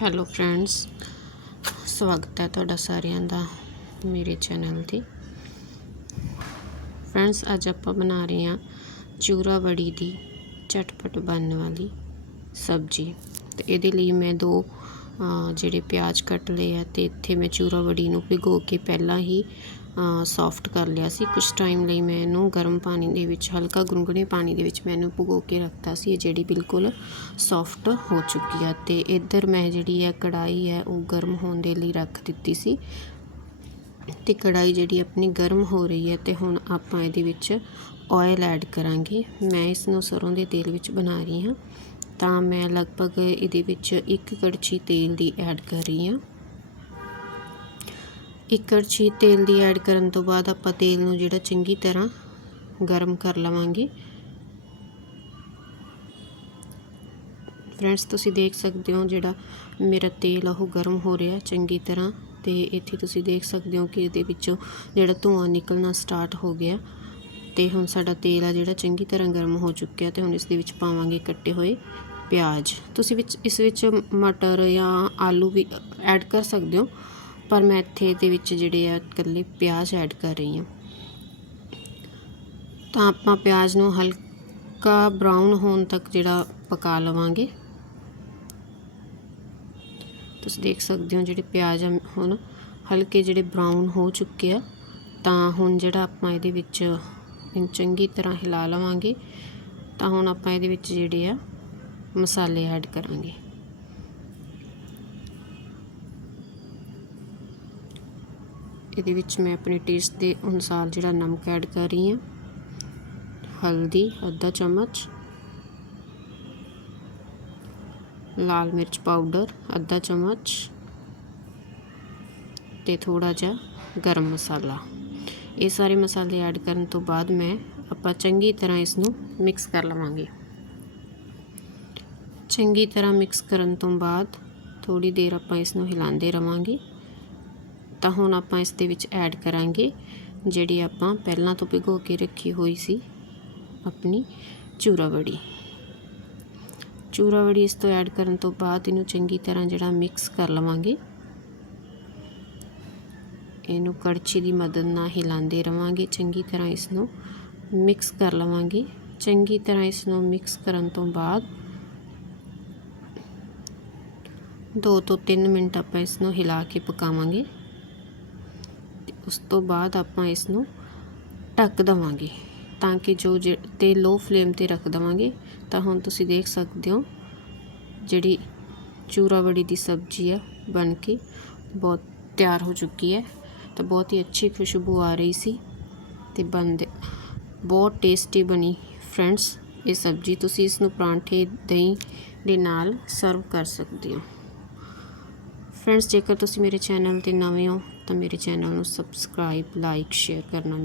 Hello friends ਸਵਾਗਤ ਹੈ ਤੁਹਾਡਾ ਸਾਰਿਆਂ ਦਾ ਮੇਰੇ ਚੈਨਲ ਤੇ। ਫਰੈਂਡਸ ਅੱਜ ਆਪਾਂ ਬਣਾ ਰਹੇ ਹਾਂ ਚੂਰਾ ਬੜੀ ਦੀ ਝਟਪਟ ਬਣਨ ਵਾਲੀ ਸਬਜ਼ੀ। ਤੇ ਇਹਦੇ ਲਈ ਮੈਂ ਦੋ ਜਿਹੜੇ ਪਿਆਜ਼ ਕੱਟ ਲਏ ਆ ਤੇ ਇੱਥੇ ਮੈਂ ਚੂਰਾ ਬੜੀ ਨੂੰ ਭਿਗੋ ਕੇ ਪਹਿਲਾਂ ਹੀ ਸੌਫਟ ਕਰ ਲਿਆ ਸੀ। ਕੁਝ ਟਾਈਮ ਲਈ ਮੈਂ ਇਹਨੂੰ ਗਰਮ ਪਾਣੀ ਦੇ ਵਿੱਚ, ਹਲਕਾ ਗੁੰਗਣੇ ਪਾਣੀ ਦੇ ਵਿੱਚ ਮੈਂ ਇਹਨੂੰ ਭਿਗੋ ਕੇ ਰੱਖਤਾ ਸੀ। ਇਹ ਜਿਹੜੀ ਬਿਲਕੁਲ ਸੌਫਟ ਹੋ ਚੁੱਕੀ ਆ ਤੇ ਇੱਧਰ ਮੈਂ ਜਿਹੜੀ ਹੈ ਕੜਾਈ ਹੈ, ਉਹ ਗਰਮ ਹੋਣ ਦੇ ਲਈ ਰੱਖ ਦਿੱਤੀ ਸੀ। ਤੇ ਕੜਾਈ ਜਿਹੜੀ ਆਪਣੀ ਗਰਮ ਹੋ ਰਹੀ ਹੈ ਤੇ ਹੁਣ ਆਪਾਂ ਇਹਦੇ ਵਿੱਚ ਆਇਲ ਐਡ ਕਰਾਂਗੇ। ਮੈਂ ਇਸ ਨੂੰ ਸਰੋਂ ਦੇ ਤੇਲ ਵਿੱਚ ਬਣਾ ਰਹੀ ਹਾਂ। ਤਾਂ ਮੈਂ ਲਗਭਗ ਇਹਦੇ ਵਿੱਚ ਇੱਕ ਕੜਛੀ ਤੇਲ ਦੀ ਐਡ ਕਰ ਰਹੀ ਹਾਂ। ਇੱਕ ਕੜਛੀ ਤੇਲ ਦੀ ਐਡ ਕਰਨ ਤੋਂ ਬਾਅਦ ਆਪਾਂ ਤੇਲ ਨੂੰ ਜਿਹੜਾ ਚੰਗੀ ਤਰ੍ਹਾਂ ਗਰਮ ਕਰ ਲਵਾਂਗੇ। ਫਰੈਂਡਸ, ਤੁਸੀਂ ਦੇਖ ਸਕਦੇ ਹੋ ਜਿਹੜਾ ਮੇਰਾ ਤੇਲ ਆ, ਉਹ ਗਰਮ ਹੋ ਰਿਹਾ ਚੰਗੀ ਤਰ੍ਹਾਂ ਤੇ ਇੱਥੇ ਤੁਸੀਂ ਦੇਖ ਸਕਦੇ ਹੋ ਕਿ ਇਹਦੇ ਵਿੱਚੋਂ ਜਿਹੜਾ ਧੂਆਂ ਨਿਕਲਣਾ ਸਟਾਰਟ ਹੋ ਗਿਆ। ਤੇ ਹੁਣ ਸਾਡਾ ਤੇਲ ਆ ਜਿਹੜਾ ਚੰਗੀ ਤਰ੍ਹਾਂ ਗਰਮ ਹੋ ਚੁੱਕਿਆ ਤੇ ਹੁਣ ਇਸ ਦੇ ਵਿੱਚ ਪਾਵਾਂਗੇ ਕੱਟੇ ਹੋਏ ਪਿਆਜ਼। ਤੁਸੀਂ ਵਿੱਚ, ਇਸ ਵਿੱਚ ਮਟਰ ਜਾਂ ਆਲੂ ਵੀ ਐਡ ਕਰ ਸਕਦੇ ਹੋ। ਪਰ ਮੈਂ ਇੱਥੇ ਇਹਦੇ ਵਿੱਚ ਜਿਹੜੇ ਆ, ਇਕੱਲੇ ਪਿਆਜ਼ ਐਡ ਕਰ ਰਹੀ ਹਾਂ। ਤਾਂ ਆਪਾਂ ਪਿਆਜ਼ ਨੂੰ ਹਲਕਾ ਬਰਾਊਨ ਹੋਣ ਤੱਕ ਜਿਹੜਾ ਪਕਾ ਲਵਾਂਗੇ। ਤੁਸੀਂ ਦੇਖ ਸਕਦੇ ਹੋ ਜਿਹੜੇ ਪਿਆਜ਼ ਆ, ਹੁਣ ਹਲਕੇ ਜਿਹੜੇ ਬਰਾਊਨ ਹੋ ਚੁੱਕੇ ਆ, ਤਾਂ ਹੁਣ ਜਿਹੜਾ ਆਪਾਂ ਇਹਦੇ ਵਿੱਚ ਚੰਗੀ ਤਰ੍ਹਾਂ ਹਿਲਾ ਲਵਾਂਗੇ। ਤਾਂ ਹੁਣ ਆਪਾਂ ਇਹਦੇ ਵਿੱਚ ਜਿਹੜੇ ਆ, ਮਸਾਲੇ ਐਡ ਕਰਾਂਗੇ। ਇਹਦੇ ਵਿੱਚ ਮੈਂ ਆਪਣੇ ਟੇਸਟ ਦੇ ਅਨੁਸਾਰ ਜਿਹੜਾ ਨਮਕ ਐਡ ਕਰ ਰਹੀ ਹਾਂ। ਹਲਦੀ, ਅੱਧਾ ਚਮਚ। ਲਾਲ ਮਿਰਚ ਪਾਊਡਰ ਅੱਧਾ ਚਮਚ। ਤੇ ਥੋੜਾ ਜਿਹਾ ਗਰਮ ਮਸਾਲਾ। ਇਹ ਸਾਰੇ ਮਸਾਲੇ ਐਡ ਕਰਨ ਤੋਂ ਬਾਅਦ ਮੈਂ ਆਪਾਂ ਚੰਗੀ ਤਰ੍ਹਾਂ ਇਸ ਨੂੰ ਮਿਕਸ ਕਰ ਲਵਾਂਗੇ। ਚੰਗੀ ਤਰ੍ਹਾਂ ਮਿਕਸ ਕਰਨ ਤੋਂ ਬਾਅਦ ਥੋੜੀ ਦੇਰ ਆਪਾਂ ਇਸ ਨੂੰ ਹਿਲਾਉਂਦੇ ਰਵਾਂਗੇ। ਤਾਂ ਹੁਣ ਆਪਾਂ ਇਸ ਦੇ ਵਿੱਚ ਐਡ ਕਰਾਂਗੇ ਜਿਹੜੀ ਆਪਾਂ ਪਹਿਲਾਂ ਤੋਂ ਭਿਗੋ ਕੇ ਰੱਖੀ ਹੋਈ ਸੀ ਆਪਣੀ ਚੂਰਾ ਬੜੀ ਚੂਰਾ ਬੜੀ ਇਸ ਤੋਂ ਐਡ ਕਰਨ ਤੋਂ ਬਾਅਦ ਇਹਨੂੰ ਚੰਗੀ ਤਰ੍ਹਾਂ ਜਿਹੜਾ ਮਿਕਸ ਕਰ ਲਵਾਂਗੇ। ਇਹਨੂੰ ਕੜਛੀ ਦੀ ਮਦਦ ਨਾਲ ਹਿਲਾਉਂਦੇ ਰਵਾਂਗੇ, ਚੰਗੀ ਤਰ੍ਹਾਂ ਇਸ ਨੂੰ ਮਿਕਸ ਕਰ ਲਵਾਂਗੇ। ਚੰਗੀ ਤਰ੍ਹਾਂ ਇਸ ਨੂੰ ਮਿਕਸ ਕਰਨ ਤੋਂ ਬਾਅਦ 2 ਤੋਂ 3 ਮਿੰਟ ਆਪਾਂ ਇਸ ਨੂੰ ਹਿਲਾ ਕੇ ਪਕਾਵਾਂਗੇ। ਉਸ ਤੋਂ ਬਾਅਦ ਆਪਾਂ ਇਸ ਨੂੰ ਢੱਕ ਦਵਾਂਗੇ ਤਾਂ ਕਿ ਜੋ ਤੇ ਲੋ ਫਲੇਮ ਤੇ ਰੱਖ ਦਵਾਂਗੇ, ਤਾਂ ਹੁਣ ਤੁਸੀਂ ਦੇਖ ਸਕਦੇ ਹੋ ਜਿਹੜੀ ਚੂਰਾ ਬੜੀ ਦੀ ਸਬਜ਼ੀ ਆ, ਬਣ ਕੇ ਬਹੁਤ ਤਿਆਰ ਹੋ ਚੁੱਕੀ ਹੈ। ਤਾਂ ਬਹੁਤ ਹੀ ਅੱਛੀ ਖੁਸ਼ਬੂ ਆ ਰਹੀ ਸੀ ਤੇ ਬੰਦ ਬਹੁਤ ਟੇਸਟੀ ਬਣੀ। ਫਰੈਂਡਸ ਇਹ ਸਬਜ਼ੀ ਤੁਸੀਂ ਇਸ ਨੂੰ ਪਰਾਂਠੇ, ਦਹੀਂ ਦੇ ਨਾਲ ਸਰਵ ਕਰ ਸਕਦੇ ਹੋ। ਫਰੈਂਡਸ ਜੇਕਰ ਤੁਸੀਂ ਮੇਰੇ ਚੈਨਲ ਤੇ ਨਵੇਂ ਹੋ, ਤਾਂ ਮੇਰੇ ਚੈਨਲ ਨੂੰ ਸਬਸਕ੍ਰਾਈਬ ਲਾਈਕ ਸ਼ੇਅਰ ਕਰਨਾ ਨਾ